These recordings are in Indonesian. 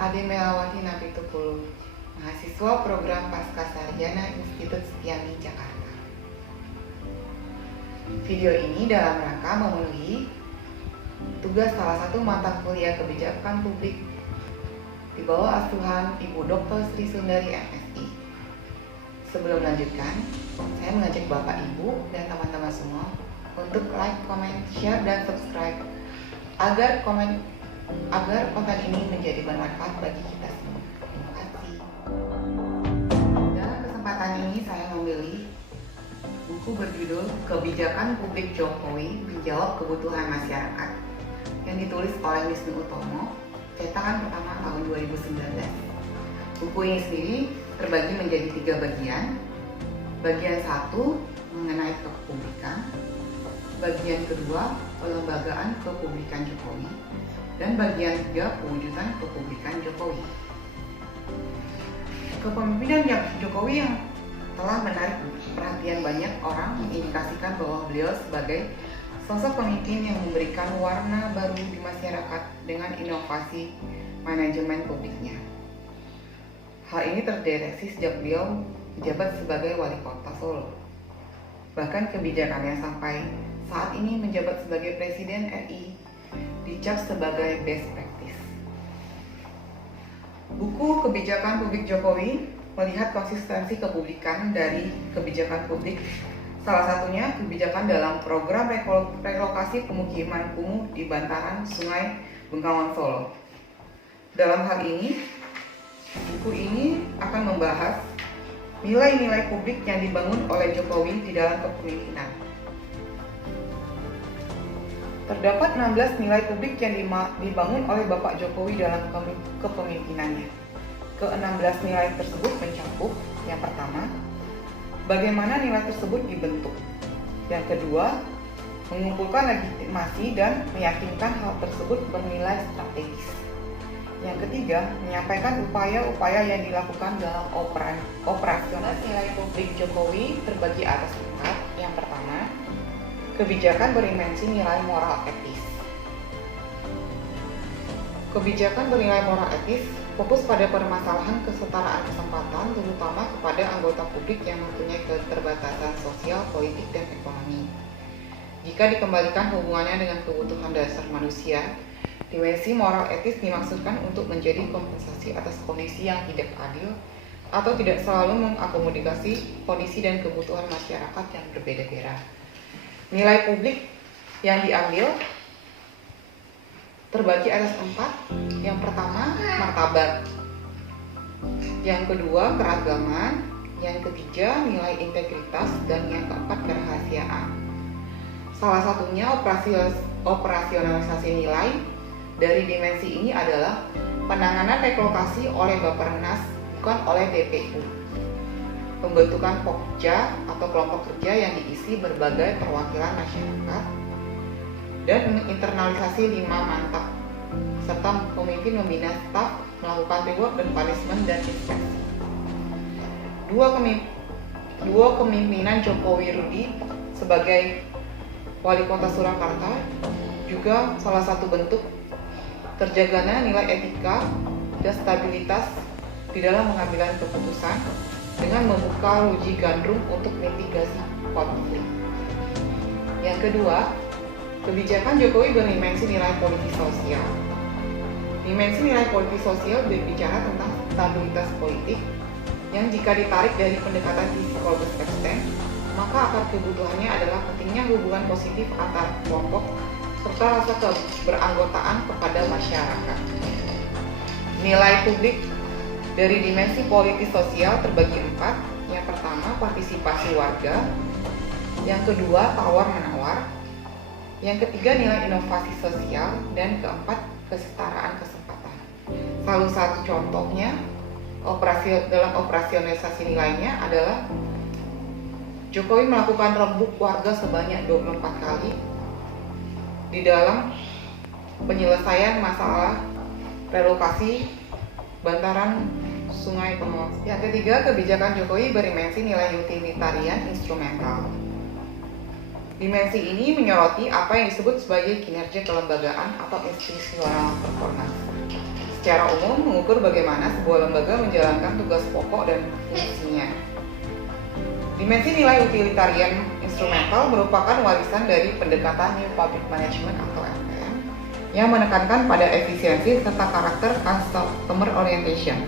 Ade Melawati Napitukulu, mahasiswa program Pascasarjana Institut Setiami Jakarta. Video ini dalam rangka memenuhi tugas salah satu mata kuliah kebijakan publik di bawah asuhan Ibu Dr. Sri Sundari MSI. Sebelum melanjutkan, saya mengajak Bapak Ibu dan teman-teman semua untuk like, comment, share, dan subscribe agar konten ini menjadi bermanfaat bagi kita semua. Terima kasih. Dalam kesempatan ini saya memilih buku berjudul Kebijakan Publik Jokowi Menjawab Kebutuhan Masyarakat yang ditulis oleh Wisnu Utomo, cetakan pertama tahun 2019. Buku ini sendiri terbagi menjadi 3 bagian. Bagian 1 mengenai kepublikan, bagian kedua pelembagaan kepublikan Jokowi, dan bagian 3 pewujudan kepublikan Jokowi. Kepemimpinan Jokowi yang telah menarik perhatian banyak orang mengindikasikan bahwa beliau sebagai sosok pemimpin yang memberikan warna baru di masyarakat dengan inovasi manajemen publiknya. Hal ini terdeteksi sejak beliau menjabat sebagai wali kota Solo. Bahkan kebijakannya sampai saat ini menjabat sebagai Presiden RI dicap sebagai best practice. Buku Kebijakan Publik Jokowi melihat konsistensi kepublikan dari kebijakan publik, salah satunya kebijakan dalam program relokasi pemukiman kumuh di bantaran Sungai Bengawan Solo. Dalam hal ini, buku ini akan membahas nilai-nilai publik yang dibangun oleh Jokowi di dalam kepemimpinan. Terdapat 16 nilai publik yang dibangun oleh Bapak Jokowi dalam kepemimpinannya. Ke-16 nilai tersebut mencakup: yang pertama, bagaimana nilai tersebut dibentuk. Yang kedua, mengumpulkan legitimasi dan meyakinkan hal tersebut bernilai strategis. Yang ketiga, menyampaikan upaya-upaya yang dilakukan dalam operasional. Nilai publik Jokowi terbagi atas 4. Yang pertama, kebijakan berdimensi nilai moral etis. Kebijakan bernilai moral etis fokus pada permasalahan kesetaraan kesempatan, terutama kepada anggota publik yang mempunyai keterbatasan sosial, politik, dan ekonomi. Jika dikembalikan hubungannya dengan kebutuhan dasar manusia, dimensi moral etis dimaksudkan untuk menjadi kompensasi atas kondisi yang tidak adil atau tidak selalu mengakomodasi kondisi dan kebutuhan masyarakat yang berbeda-beda. Nilai publik yang diambil terbagi atas 4. Yang pertama, martabat. Yang kedua, keragaman. Yang ketiga, nilai integritas. Dan yang keempat, kerahasiaan. Salah satunya operasionalisasi nilai dari dimensi ini adalah penanganan relokasi oleh Bappenas, bukan oleh BPU. Pembentukan pokja atau kelompok kerja yang diisi berbagai perwakilan masyarakat, dan internalisasi 5 mantap, serta pemimpin membina staf, melakukan reward dan punishment dan inspeksi. Dua kepemimpinan Jokowi Rudi sebagai wali kota Surakarta juga salah satu bentuk terjaganya nilai etika dan stabilitas di dalam pengambilan keputusan dengan membuka ruji gandrung untuk mitigasi konflik. Yang kedua, kebijakan Jokowi berdimensi nilai politik sosial. Dimensi nilai politik sosial berbicara tentang stabilitas politik yang jika ditarik dari pendekatan psikologis ekstern, maka akar kebutuhannya adalah pentingnya hubungan positif antar kelompok serta rasa keberanggotaan kepada masyarakat. Nilai publik dari dimensi politik sosial terbagi 4. Yang pertama, partisipasi warga. Yang kedua, tawar-menawar. Yang ketiga, nilai inovasi sosial. Dan keempat, kesetaraan kesempatan. Salah satu contohnya dalam operasionalisasi nilainya adalah Jokowi melakukan rembuk warga sebanyak 24 kali di dalam penyelesaian masalah relokasi bantaran Sungai Bengawan. Yang ketiga, kebijakan Jokowi berdimensi nilai utilitarian instrumental. Dimensi ini menyoroti apa yang disebut sebagai kinerja kelembagaan atau institutional performance. secara umum mengukur bagaimana sebuah lembaga menjalankan tugas pokok dan fungsinya. Dimensi nilai utilitarian instrumental merupakan warisan dari pendekatan New Public Management atau NPM yang menekankan pada efisiensi serta karakter customer orientation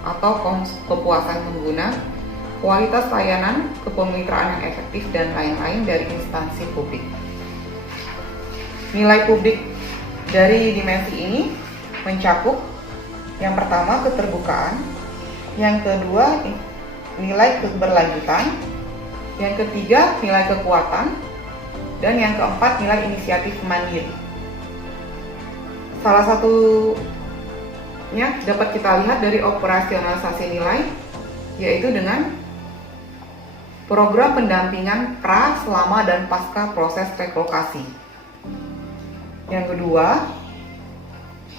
atau kepuasan pengguna, kualitas layanan, kepemitraan yang efektif, dan lain-lain dari instansi publik. Nilai publik dari dimensi ini mencakup yang pertama keterbukaan, yang kedua nilai keberlanjutan, yang ketiga nilai kekuatan, dan yang keempat nilai inisiatif mandiri. Salah satunya dapat kita lihat dari operasionalisasi nilai, yaitu dengan program pendampingan pra, selama, dan pasca proses relokasi. Yang kedua,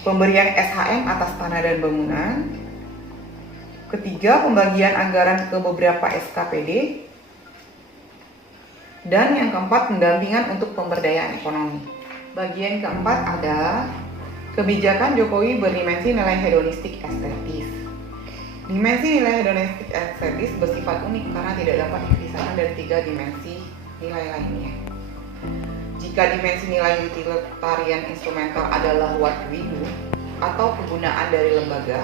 pemberian SHM atas tanah dan bangunan. Ketiga, pembagian anggaran ke beberapa SKPD. Dan yang keempat, pendampingan untuk pemberdayaan ekonomi. Bagian keempat adalah kebijakan Jokowi berdimensi nilai hedonistik estetis. Dimensi nilai hedonistik estetis bersifat unik karena tidak dapat dipisahkan dari tiga dimensi nilai lainnya. Jika dimensi nilai utilitarian instrumental adalah what we do atau kegunaan dari lembaga,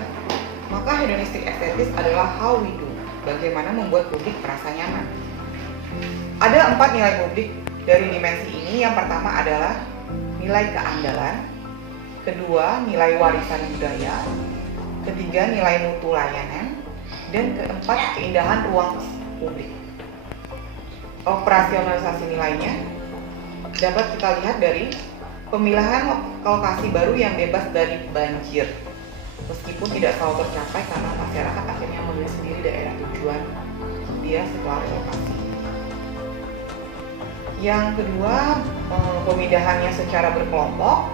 maka hedonistik estetis adalah how we do, bagaimana membuat publik merasa nyaman. Ada 4 nilai publik dari dimensi ini. Yang pertama adalah nilai keandalan, kedua nilai warisan budaya, ketiga nilai mutu layanan, dan keempat keindahan ruang publik. Operasionalisasi nilainya dapat kita lihat dari pemilihan lokasi baru yang bebas dari banjir, meskipun tidak selalu tercapai karena masyarakat akhirnya memilih sendiri daerah tujuan dia setelah relokasi. Yang kedua, pemindahannya secara berkelompok.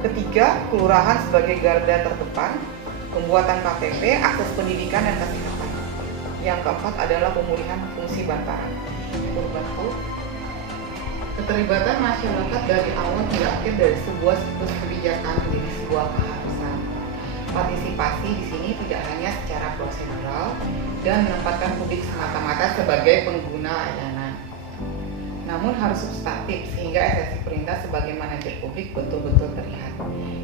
Ketiga, kelurahan sebagai garda terdepan, pembuatan KTP, akses pendidikan dan kesehatan. Yang keempat adalah pemulihan fungsi bantaran. Keterlibatan masyarakat dari awal hingga akhir dari sebuah siklus kebijakan menjadi sebuah keharusan. Partisipasi di sini tidak hanya secara prosedural dan menempatkan publik semata-mata sebagai pengguna layanan, namun harus substantif sehingga esensi perintah sebagai manajer publik betul-betul terlihat.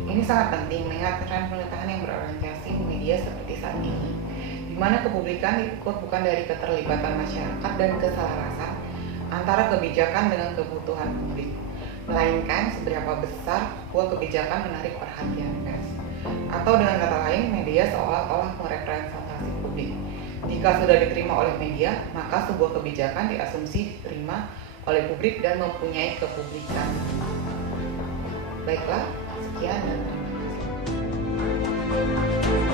Ini sangat penting mengingat tren pemerintahan yang berorientasi media seperti saat ini, di mana kepublikan diukur bukan dari keterlibatan masyarakat dan keselarasan antara kebijakan dengan kebutuhan publik, melainkan seberapa besar sebuah kebijakan menarik perhatian pers, atau dengan kata lain, media seolah-olah merepresentasi publik. Jika sudah diterima oleh media, maka sebuah kebijakan diasumsi diterima oleh publik dan mempunyai kepublikan. Baiklah, sekian dan terima kasih.